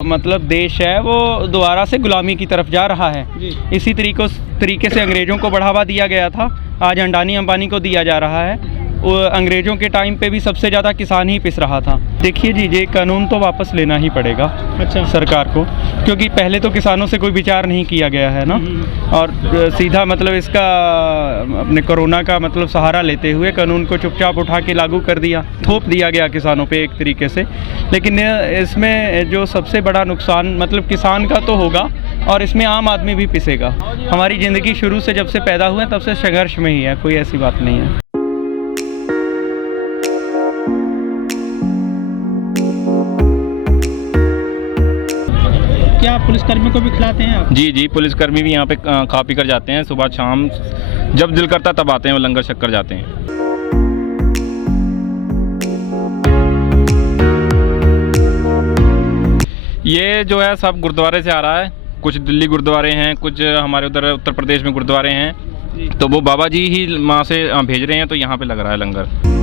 मतलब देश है वो दोबारा से गुलामी की तरफ जा रहा है। इसी तरीके से अंग्रेज़ों को बढ़ावा दिया गया था, आज अडानी अंबानी को दिया जा रहा है। वो अंग्रेज़ों के टाइम पे भी सबसे ज़्यादा किसान ही पिस रहा था। देखिए जी, ये कानून तो वापस लेना ही पड़ेगा सरकार को, क्योंकि पहले तो किसानों से कोई विचार नहीं किया गया है ना, और सीधा मतलब इसका अपने कोरोना का मतलब सहारा लेते हुए कानून को चुपचाप उठा के लागू कर दिया, थोप दिया गया किसानों पे एक तरीके से। लेकिन इसमें जो सबसे बड़ा नुकसान मतलब किसान का तो होगा, और इसमें आम आदमी भी पिसेगा। हमारी ज़िंदगी शुरू से जब से पैदा हुए तब से संघर्ष में ही है, कोई ऐसी बात नहीं है। क्या पुलिसकर्मी को भी खिलाते हैं आप? जी, पुलिसकर्मी भी यहाँ पे खा पी कर जाते हैं। सुबह शाम जब दिल करता तब आते हैं, वो लंगर शक्कर जाते हैं। ये जो है सब गुरुद्वारे से आ रहा है। कुछ दिल्ली गुरुद्वारे हैं, कुछ हमारे उधर उत्तर प्रदेश में गुरुद्वारे हैं, तो वो बाबा जी ही वहाँ से भेज रहे हैं, तो यहाँ पे लग रहा है लंगर।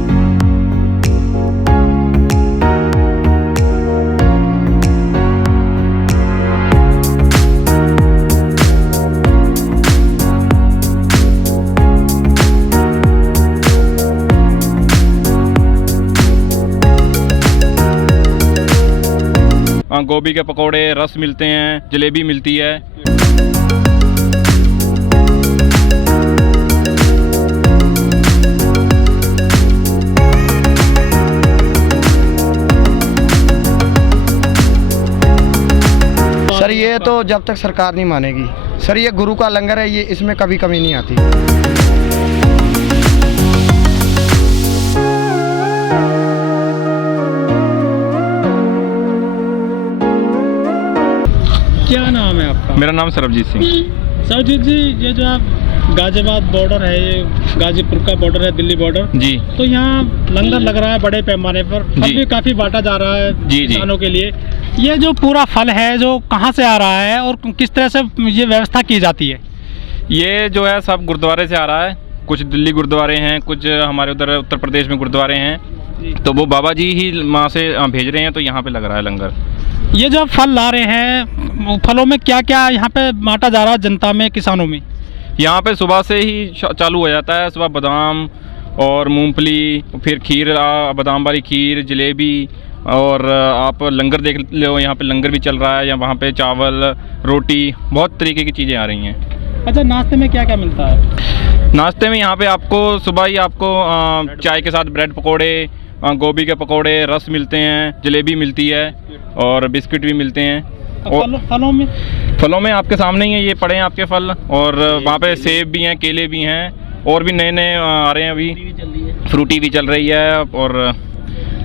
गोभी के पकोड़े, रस मिलते हैं, जलेबी मिलती है। सर ये तो जब तक सरकार नहीं मानेगी सर, ये गुरु का लंगर है, ये इसमें कभी कमी नहीं आती। क्या नाम है आपका? मेरा नाम सरबजीत सिंह। सरबजीत जी, ये जो आप गाजियाबाद बॉर्डर है, ये गाजीपुर का बॉर्डर है, दिल्ली बॉर्डर जी, तो यहाँ लंगर लग रहा है बड़े पैमाने पर, फल भी काफी बांटा जा रहा है किसानों के लिए। ये जो पूरा फल है जो कहाँ से आ रहा है और किस तरह से ये व्यवस्था की जाती है? ये जो है सब गुरुद्वारे से आ रहा है। कुछ दिल्ली गुरुद्वारे हैं, कुछ हमारे उधर उत्तर प्रदेश में गुरुद्वारे हैं, तो वो बाबा जी ही वहाँ से भेज रहे हैं, तो यहाँ पे लग रहा है लंगर। ये जो फल ला रहे हैं, फलों में क्या क्या यहाँ पे बांटा जा रहा है जनता में, किसानों में? यहाँ पे सुबह से ही चालू हो जाता है। सुबह बादाम और मूंगफली, फिर खीर, बादाम वाली खीर, जलेबी, और आप लंगर देख लो, यहाँ पे लंगर भी चल रहा है। या वहाँ पे चावल, रोटी, बहुत तरीके की चीज़ें आ रही हैं। अच्छा, नाश्ते में क्या क्या मिलता है? नाश्ते में यहाँ पे आपको सुबह ही आपको चाय के साथ ब्रेड पकोड़े, गोभी के पकोड़े, रस मिलते हैं, जलेबी मिलती है, और बिस्किट भी मिलते हैं। और फलों में आपके सामने ही है, ये पड़े हैं आपके फल, और वहाँ पे सेब भी हैं, केले भी हैं, और भी नए नए आ रहे हैं अभी, फ्रूटी भी चल रही है, और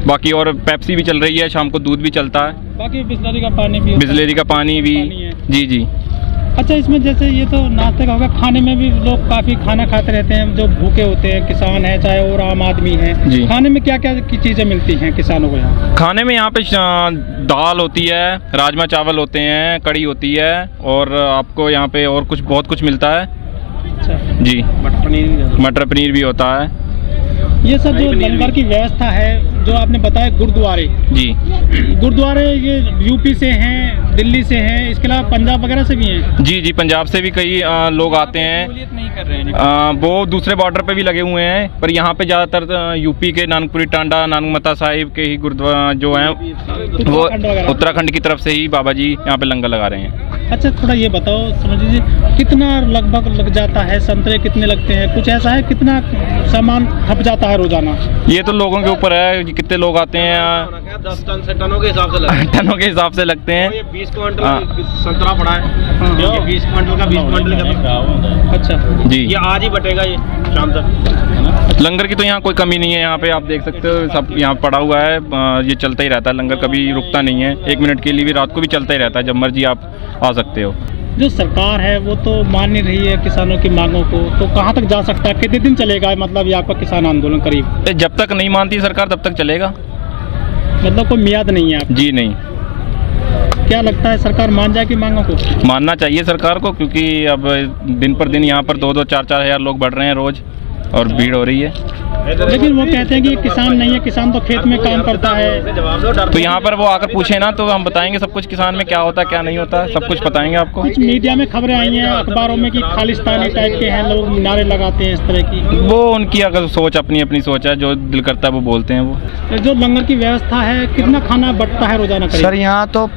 बाकी और पेप्सी भी चल रही है, शाम को दूध भी चलता है, बाकी बिस्लरी का पानी भी जी। अच्छा, इसमें जैसे ये तो नाश्ते का होगा, खाने में भी लोग काफ़ी खाना खाते रहते हैं जो भूखे होते हैं, किसान है चाहे और आम आदमी है जी। खाने में क्या क्या चीज़ें मिलती हैं किसानों को यहाँ? खाने में यहाँ पे दाल होती है, राजमा चावल होते हैं, कड़ी होती है, और आपको यहाँ पे और कुछ बहुत कुछ मिलता है। अच्छा जी, मटर पनीर भी होता है। ये सब जो लंगर की व्यवस्था है जो आपने बताया, गुरुद्वारे जी, गुरुद्वारे ये यूपी से हैं, दिल्ली से हैं, इसके अलावा पंजाब वगैरह से भी हैं? जी, पंजाब से भी कई लोग आते हैं। नहीं कर रहे हैं वो दूसरे बॉर्डर पे भी लगे हुए हैं, पर यहाँ पे ज़्यादातर यूपी के नानकपुरी टांडा, नानकमता साहिब के ही गुरुद्वारा जो हैं, वो उत्तराखंड की तरफ से ही बाबा जी यहाँ पे लंगर लगा रहे हैं। अच्छा, थोड़ा ये बताओ समझ लीजिए, कितना लगभग लग जाता है? संतरे कितने लगते हैं, कुछ ऐसा है? कितना सामान खप जाता है रोजाना? ये तो लोगों के ऊपर है कि कितने लोग आते हैं। 10 टन से टनों के हिसाब से लगते हैं। टनों के हिसाब से लगते हैं। ये 20 क्विंटल संतरा पड़ा है, ये 20 क्विंटल का 20 क्विंटल का। अच्छा जी, ये आज ही बटेगा, ये शाम तक। लंगर की तो यहाँ कोई कमी नहीं है। यहाँ पे आप देख सकते हो सब यहाँ पड़ा हुआ है, ये चलता ही रहता है, लंगर कभी रुकता नहीं है। 1 मिनट के लिए भी रात को भी चलता ही रहता है, जब मर्जी आप आ सकते हो। जो सरकार है वो तो मान नहीं रही है किसानों की मांगों को, तो कहाँ तक जा सकता है? कितने दिन चलेगा मतलब ये आपका किसान आंदोलन? करीब जब तक नहीं मानती सरकार तब तक चलेगा। मतलब कोई मियाद नहीं है आप? जी नहीं। क्या लगता है सरकार मान जाएगी मांगों को? मानना चाहिए सरकार को, क्योंकि अब दिन पर दिन यहाँ पर 2-2, 4-4 हज़ार लोग बढ़ रहे हैं रोज़, और भीड़ हो रही है। लेकिन वो कहते हैं कि किसान नहीं है, किसान तो खेत में काम करता है। तो यहाँ पर वो आकर पूछे ना तो हम बताएंगे सब कुछ, किसान में क्या होता है क्या नहीं होता, सब कुछ बताएंगे आपको। कुछ मीडिया में खबरें आई हैं, अखबारों में कि खालिस्तानी टाइप के हैं लोग, नारे लगाते हैं इस तरह की। वो उनकी अगर सोच अपनी अपनी सोच है, जो दिल करता है वो बोलते हैं वो। जो लंगर की व्यवस्था है, कितना खाना बंटता है रोजाना करीब? सर यहाँ तो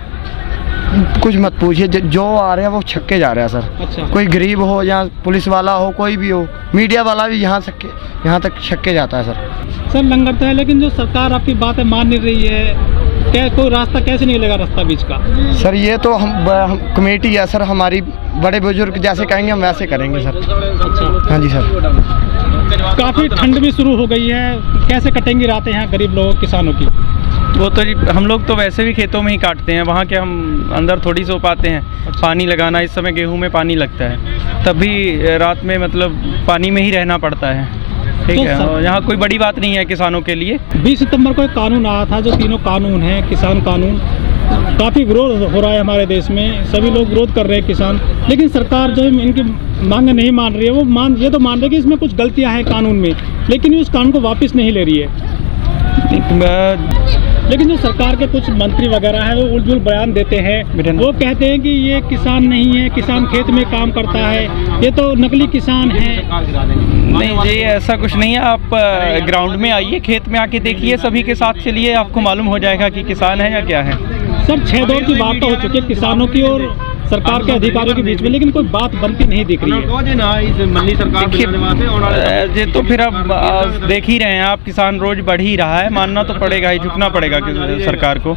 कुछ मत पूछिए, जो आ रहे हैं वो छक्के जा रहे हैं सर। अच्छा। कोई गरीब हो या पुलिस वाला हो, कोई भी हो, मीडिया वाला भी यहाँ तक छक्के जाता है सर। सर लंगर तो है, लेकिन जो सरकार आपकी बातें मान नहीं रही है, क्या कोई रास्ता कैसे निकलेगा रास्ता बीच का? सर ये तो हम कमेटी है सर हमारी, बड़े बुजुर्ग जैसे कहेंगे हम वैसे करेंगे सर। अच्छा। हाँ जी सर। काफ़ी ठंड भी शुरू हो गई है, कैसे कटेंगी रातें यहाँ गरीब लोगों किसानों की? वो तो जी हम लोग तो वैसे भी खेतों में ही काटते हैं, वहाँ के हम अंदर थोड़ी सो पाते हैं। पानी लगाना, इस समय गेहूं में पानी लगता है, तब भी रात में मतलब पानी में ही रहना पड़ता है। ठीक है, और यहाँ कोई बड़ी बात नहीं है किसानों के लिए। 20 सितंबर को एक कानून आया था, जो तीनों कानून हैं किसान कानून, काफ़ी विरोध हो रहा है हमारे देश में, सभी लोग विरोध कर रहे हैं किसान, लेकिन सरकार जो है इनकी मांग नहीं मान रही है। वो ये तो मान रही है कि इसमें कुछ गलतियां हैं कानून में, लेकिन उस कानून को वापस नहीं ले रही है। लेकिन जो सरकार के कुछ मंत्री वगैरह हैं वो उलझुल बयान देते हैं, वो कहते हैं कि ये किसान नहीं है, किसान खेत में काम करता है, ये तो नकली किसान है। नहीं जी, ऐसा कुछ नहीं है। आप ग्राउंड में आइए, खेत में आके देखिए, सभी के साथ चलिए, आपको मालूम हो जाएगा कि किसान है या क्या है। सर 6 दौर की वार्ता हो चुकी है किसानों की और सरकार के अधिकारियों के बीच में, लेकिन कोई बात बनती नहीं दिख रही है। ये तो फिर अब देख ही रहे हैं आप, किसान रोज बढ़ ही रहा है, मानना तो पड़ेगा ही, झुकना पड़ेगा सरकार को।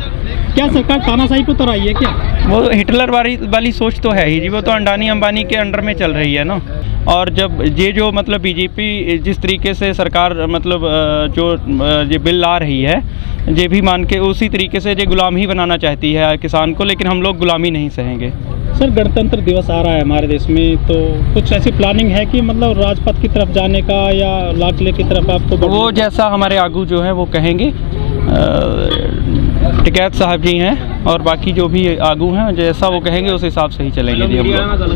क्या सरकार तानाशाही पे उतर आई है क्या? वो हिटलर वाली सोच तो है ही जी, वो तो अंडानी अंबानी के अंडर में चल रही है ना। और जब ये जो मतलब बीजेपी जिस तरीके से सरकार मतलब जो ये बिल ला रही है, ये भी मान के उसी तरीके से ये गुलाम ही बनाना चाहती है किसान को, लेकिन हम लोग गुलामी नहीं सहेंगे। सर गणतंत्र दिवस आ रहा है हमारे देश में, तो कुछ ऐसी प्लानिंग है कि मतलब राजपथ की तरफ जाने का या लाल किले की तरफ आपको? वो जैसा हमारे आगू जो है वो कहेंगे, टिकैत साहब जी हैं और बाकी जो भी आगू हैं, जैसा वो कहेंगे उस हिसाब से ही चलेंगे जी हम लोग।